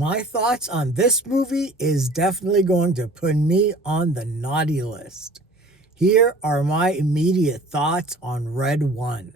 My thoughts on this movie is definitely going to put me on the naughty list. Here are my immediate thoughts on Red One.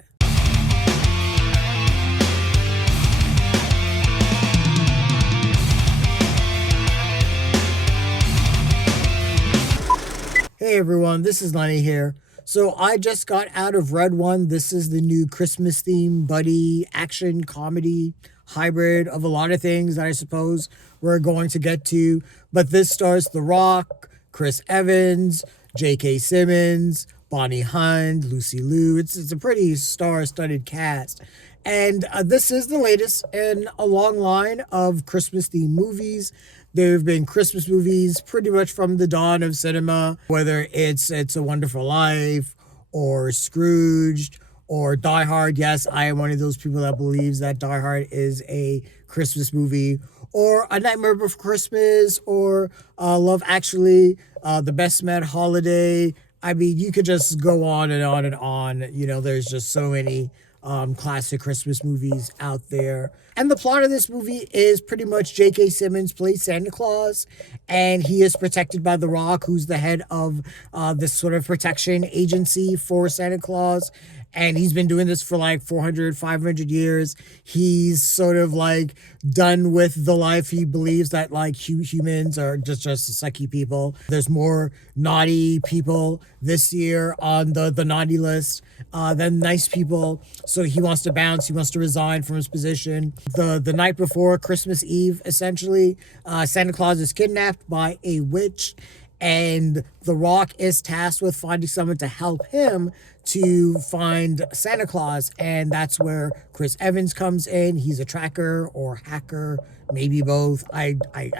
Hey everyone, this is Lenny here. So I just got out of Red One. This is the new Christmas theme buddy action comedy hybrid of a lot of things that I suppose we're going to get to. But this stars The Rock, Chris Evans, J.K. Simmons, Bonnie Hunt, Lucy Liu. It's a pretty star-studded cast. And this is the latest in a long line of Christmas-themed movies. There have been Christmas movies pretty much from the dawn of cinema, whether it's A Wonderful Life or Scrooged or Die Hard. Yes, I am one of those people that believes that Die Hard is a Christmas movie, or A Nightmare Before Christmas, or Love Actually, The Best Man Holiday. I mean, you could just go on and on and on. You know, there's just so many classic Christmas movies out there. And the plot of this movie is pretty much J.K. Simmons plays Santa Claus, and he is protected by The Rock, who's the head of this sort of protection agency for Santa Claus. And he's been doing this for like 400, 500 years. He's sort of like done with the life. He believes that like humans are just sucky people. There's more naughty people this year on the naughty list than nice people. So he wants to bounce. He wants to resign from his position. The night before Christmas Eve, essentially, Santa Claus is kidnapped by a witch. And The Rock is tasked with finding someone to help him to find Santa Claus. And that's where Chris Evans comes in. He's a tracker or hacker, maybe both, I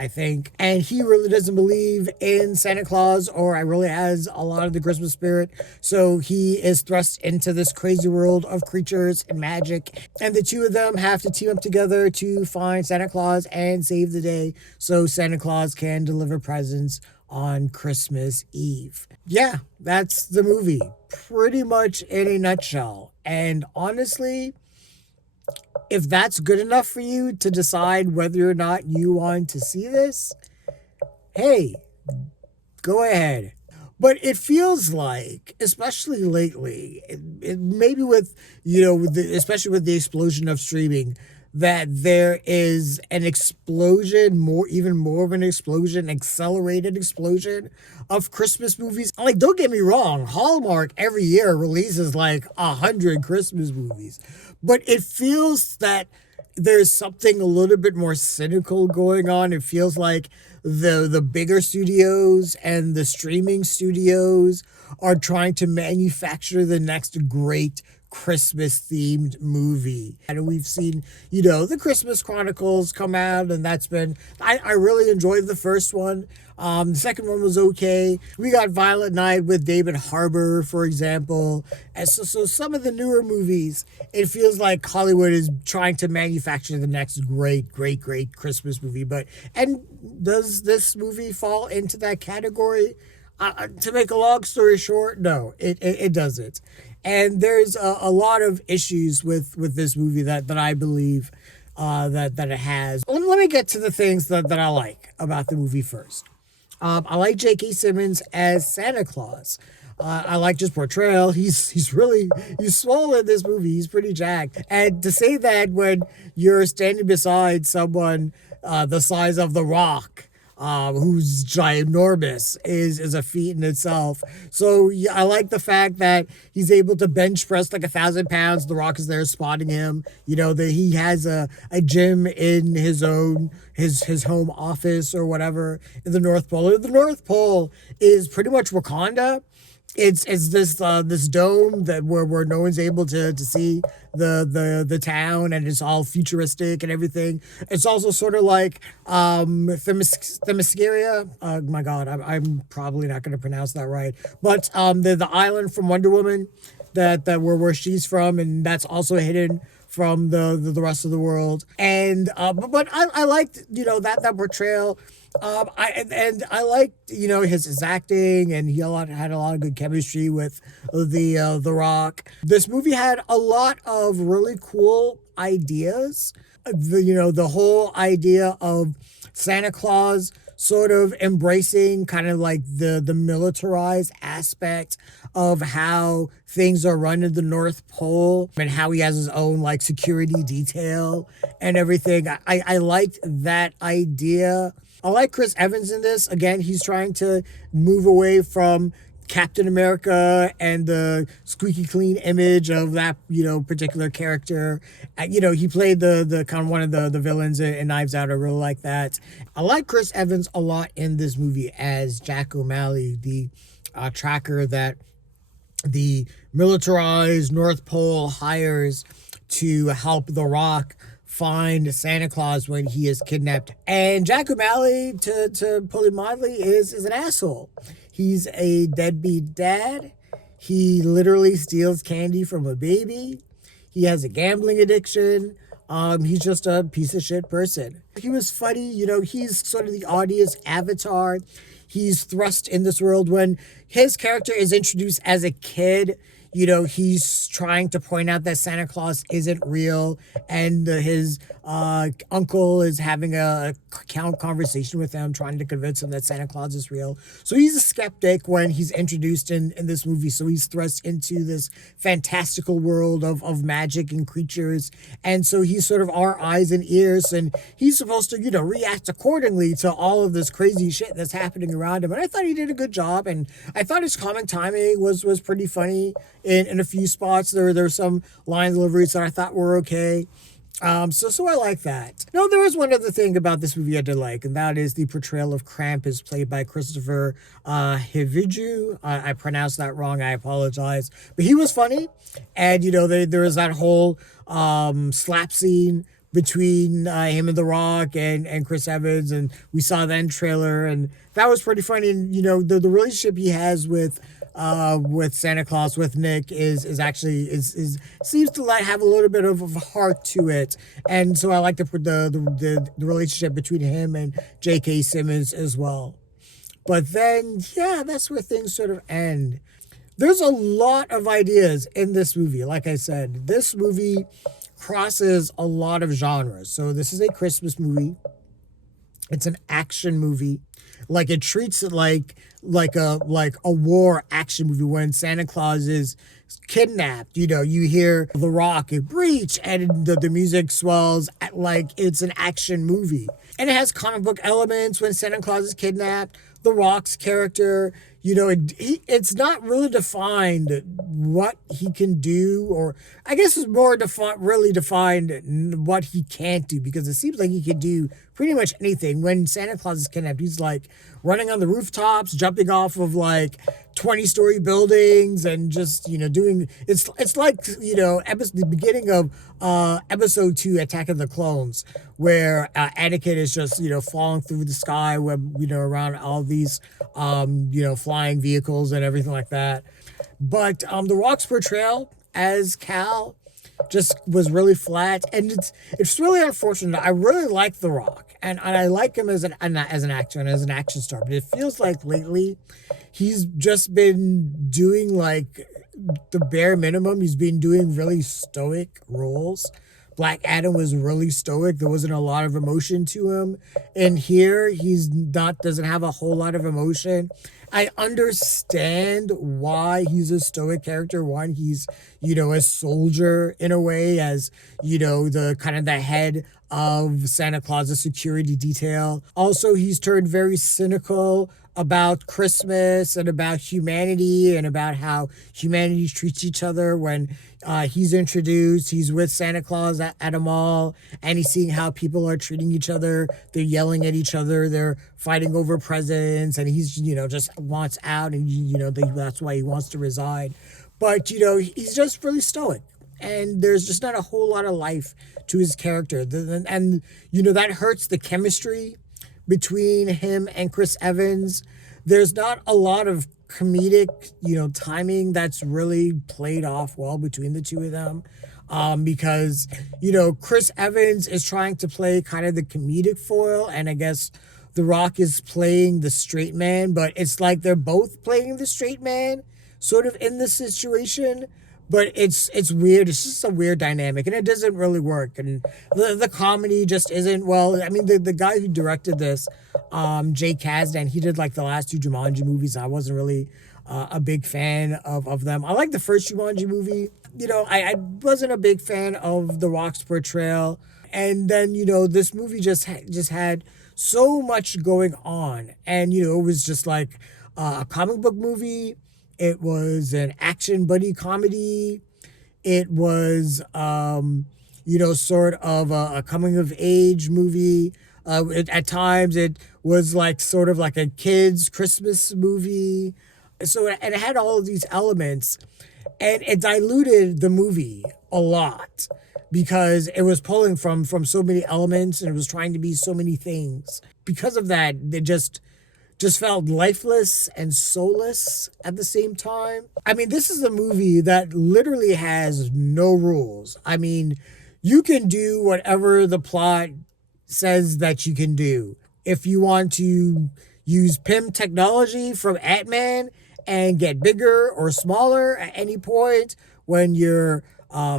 think. And he really doesn't believe in Santa Claus, or really has a lot of the Christmas spirit. So he is thrust into this crazy world of creatures and magic. And the two of them have to team up together to find Santa Claus and save the day so Santa Claus can deliver presents on Christmas Eve. Yeah, that's the movie, pretty much in a nutshell. And honestly, if that's good enough for you to decide whether or not you want to see this, hey, go ahead. But it feels like, especially lately, maybe with, especially with the explosion of streaming, that there is an explosion, even more of an explosion, accelerated explosion of Christmas movies. Like, don't get me wrong, Hallmark every year releases like 100 Christmas movies, but it feels that there's something a little bit more cynical going on. It feels like the bigger studios and the streaming studios are trying to manufacture the next great Christmas themed movie. And we've seen, the Christmas Chronicles come out, and that's been, I really enjoyed the first one. The second one was okay. We got Violent Night with David Harbour, for example. And so some of the newer movies, it feels like Hollywood is trying to manufacture the next great Christmas movie. And does this movie fall into that category? To make a long story short, no, it doesn't. And there's a lot of issues with this movie that I believe that it has. Let me get to the things that I like about the movie first. I like J.K. Simmons as Santa Claus. I like his portrayal. He's swole in this movie. He's pretty jacked. And to say that when you're standing beside someone the size of The Rock, who's ginormous, is a feat in itself. So yeah, I like the fact that he's able to bench press like 1,000 pounds. The Rock is there spotting him. That he has a gym in his home office or whatever in the North Pole. The North Pole is pretty much Wakanda. It's this dome that where no one's able to see the town, and it's all futuristic and everything. It's also sort of like Themyscira. Oh my God, I'm probably not going to pronounce that right. But the island from Wonder Woman that where she's from, and that's also hidden from the rest of the world. And but I liked that portrayal. I liked his acting, and he had a lot of good chemistry with the Rock. This movie had a lot of really cool ideas. The whole idea of Santa Claus sort of embracing kind of like the militarized aspect of how things are run in the North Pole and how he has his own like security detail and everything. I liked that idea. I like Chris Evans in this. Again, he's trying to move away from Captain America and the squeaky clean image of that, particular character. He played the kind of one of the villains in Knives Out. I really like that. I like Chris Evans a lot in this movie as Jack O'Malley, the tracker that the militarized North Pole hires to help The Rock find Santa Claus when he is kidnapped. And Jack O'Malley, to put it mildly, is an asshole. He's a deadbeat dad. He literally steals candy from a baby. He has a gambling addiction. He's just a piece of shit person. He was funny, he's sort of the audience avatar. He's thrust in this world when his character is introduced as a kid. He's trying to point out that Santa Claus isn't real, and his uncle is having a conversation with him, trying to convince him that Santa Claus is real. So he's a skeptic when he's introduced in this movie. So he's thrust into this fantastical world of magic and creatures. And so he's sort of our eyes and ears, and he's supposed to, react accordingly to all of this crazy shit that's happening around him. And I thought he did a good job, and I thought his comic timing was pretty funny. In a few spots, there were some line deliveries that I thought were okay. So I like that. No, there is one other thing about this movie I did like, and that is the portrayal of Krampus, played by Kristofer Hivju. I pronounced that wrong. I apologize. But he was funny, and there was that whole slap scene between him and The Rock and Chris Evans, and we saw that in trailer, and that was pretty funny. And the relationship he has with Santa Claus, with Nick, is actually seems to like have a little bit of a heart to it, and so I like the relationship between him and J.K. Simmons as well. But then, that's where things sort of end. There's a lot of ideas in this movie. Like I said, this movie crosses a lot of genres. So this is a Christmas movie. It's an action movie. Like, it treats it like a war action movie. When Santa Claus is kidnapped, you hear The Rock, a breach, and the music swells like it's an action movie. And it has comic book elements when Santa Claus is kidnapped. The Rock's character, it's not really defined what he can do, or I guess it's more really defined what he can't do, because it seems like he can do pretty much anything. When Santa Claus is kidnapped, he's like running on the rooftops, jumping off of like 20-story buildings, and just doing it's like the beginning of episode 2, Attack of the Clones, where Anakin is just falling through the sky around all these flying vehicles and everything like that. But The Rock's portrayal as Cal just was really flat, and it's really unfortunate. I really like The Rock, and I like him as an actor and as an action star, but it feels like lately he's just been doing like the bare minimum. He's been doing really stoic roles. Black Adam was really stoic. There wasn't a lot of emotion to him. And here doesn't have a whole lot of emotion. I understand why he's a stoic character. One, he's, a soldier in a way, as, the kind of the head of Santa Claus's security detail. Also, he's turned very cynical about Christmas and about humanity and about how humanity treats each other. When he's introduced, he's with Santa Claus at a mall, and he's seeing how people are treating each other. They're yelling at each other. They're fighting over presents, and he's, just wants out, and, that's why he wants to reside. But, he's just really stoic, and there's just not a whole lot of life to his character. And that hurts the chemistry between him and Chris Evans. There's not a lot of comedic, timing that's really played off well between the two of them. Because, Chris Evans is trying to play kind of the comedic foil, and I guess The Rock is playing the straight man, but it's like they're both playing the straight man sort of in this situation. but it's weird. It's just a weird dynamic, and it doesn't really work. And the comedy just isn't well. I mean, the guy who directed this, Jake Kasdan, he did like the last two Jumanji movies. I wasn't really a big fan of them. I like the first Jumanji movie. I wasn't a big fan of The Rock's portrayal, and then this movie just had so much going on, and it was just like a comic book movie. It was an action buddy comedy. It was, sort of a coming of age movie. At times, it was like sort of like a kids' Christmas movie. So, and it had all of these elements, and it diluted the movie a lot because it was pulling from so many elements and it was trying to be so many things. Because of that, it just felt lifeless and soulless at the same time. I mean, this is a movie that literally has no rules. I mean, you can do whatever the plot says that you can do. If you want to use PIM technology from Ant-Man and get bigger or smaller at any point when you're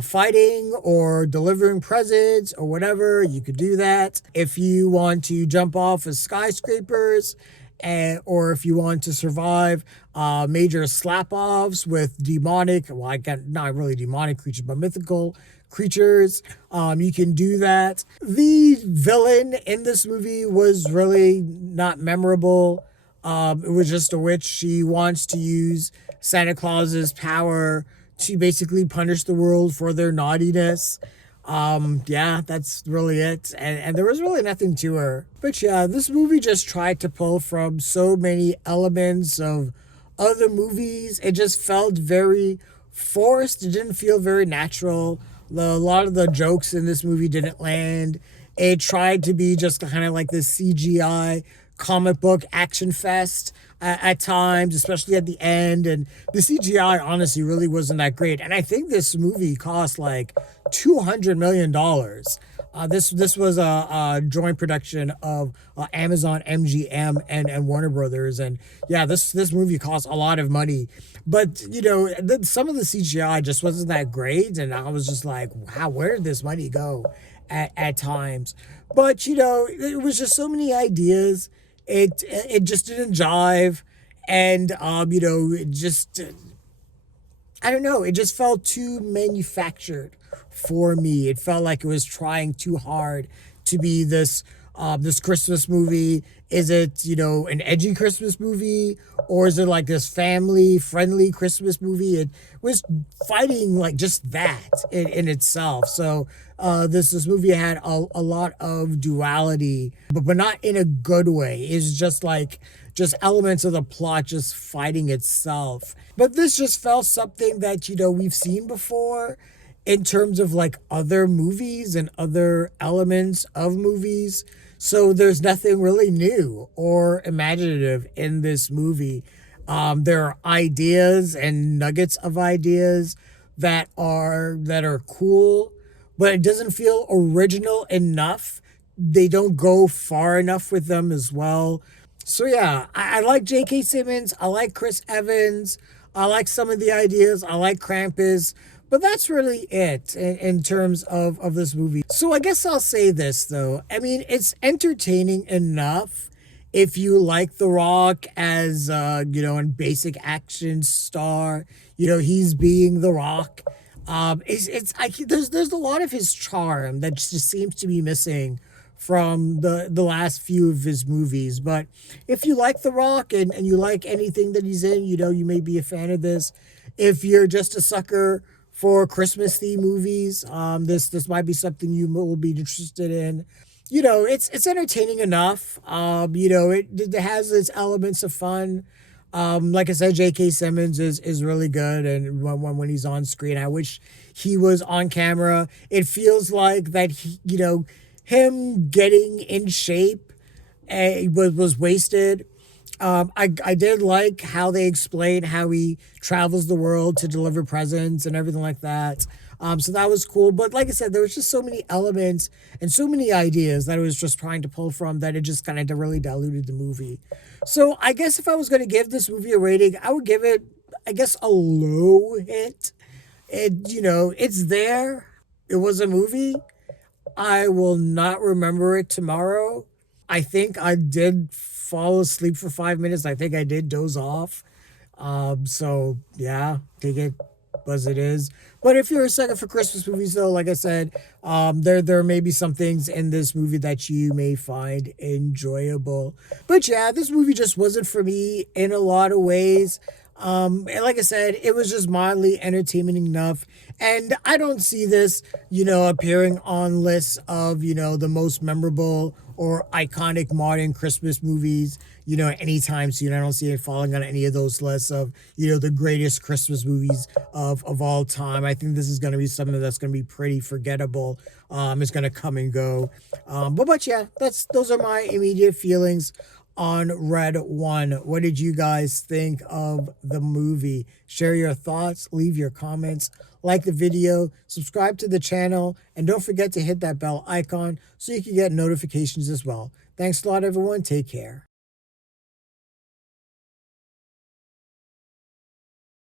fighting or delivering presents or whatever, you could do that. If you want to jump off of skyscrapers, or if you want to survive major slap-offs with demonic, well, I got not really demonic creatures, but mythical creatures, you can do that. The villain in this movie was really not memorable. It was just a witch. She wants to use Santa Claus's power to basically punish the world for their naughtiness. Yeah, that's really it. And there was really nothing to her. But yeah, this movie just tried to pull from so many elements of other movies. It just felt very forced. It didn't feel very natural. A lot of the jokes in this movie didn't land. It tried to be just kind of like this CGI comic book action fest at times, especially at the end. And the CGI honestly really wasn't that great. And I think this movie cost like $200 million. This was a joint production of Amazon, MGM, and Warner Brothers, and yeah, this movie cost a lot of money. But some of the CGI just wasn't that great, and I was just like, wow, where did this money go? At times, but it was just so many ideas. It just didn't jive, and it just I don't know. It just felt too manufactured for me. It felt like it was trying too hard to be this Christmas movie. Is it an edgy Christmas movie, or is it like this family friendly Christmas movie? It was fighting like just that in itself. So this movie had a lot of duality, but not in a good way. It's just elements of the plot just fighting itself. But this just felt something that we've seen before in terms of like other movies and other elements of movies. So there's nothing really new or imaginative in this movie. There are ideas and nuggets of ideas that are cool, but it doesn't feel original enough. They don't go far enough with them as well. So yeah, I like J.K. Simmons. I like Chris Evans. I like some of the ideas. I like Krampus. But that's really it in terms of this movie. So I guess I'll say this, though. I mean, it's entertaining enough if you like The Rock as, a basic action star. He's being The Rock. There's a lot of his charm that just seems to be missing from the last few of his movies. But if you like The Rock and you like anything that he's in, you may be a fan of this. If you're just a sucker for Christmas theme movies, this might be something you will be interested in. It's entertaining enough. It has its elements of fun. Like I said, J.K. Simmons is really good, and when he's on screen, I wish he was on camera. It feels like that him getting in shape was wasted. I did like how they explain how he travels the world to deliver presents and everything like that. So that was cool. But like I said, there was just so many elements and so many ideas that I was just trying to pull from that it just kind of really diluted the movie. So I guess if I was going to give this movie a rating, I would give it, I guess, a low hit. It's there. It was a movie. I will not remember it tomorrow. I think I did fall asleep for 5 minutes. I think I did doze off. So yeah, take it as it is. But if you're a sucker for Christmas movies, though, like I said, there may be some things in this movie that you may find enjoyable. But yeah, this movie just wasn't for me in a lot of ways. And like I said, it was just mildly entertaining enough. And I don't see this, appearing on lists of, the most memorable or iconic modern Christmas movies, anytime soon. I don't see it falling on any of those lists of, the greatest Christmas movies of all time. I think this is going to be something that's going to be pretty forgettable. It's going to come and go. But yeah, those are my immediate feelings on Red One. What did you guys think of the movie? Share your thoughts, leave your comments, like the video, subscribe to the channel, and don't forget to hit that bell icon so you can get notifications as well. Thanks a lot, everyone. Take care.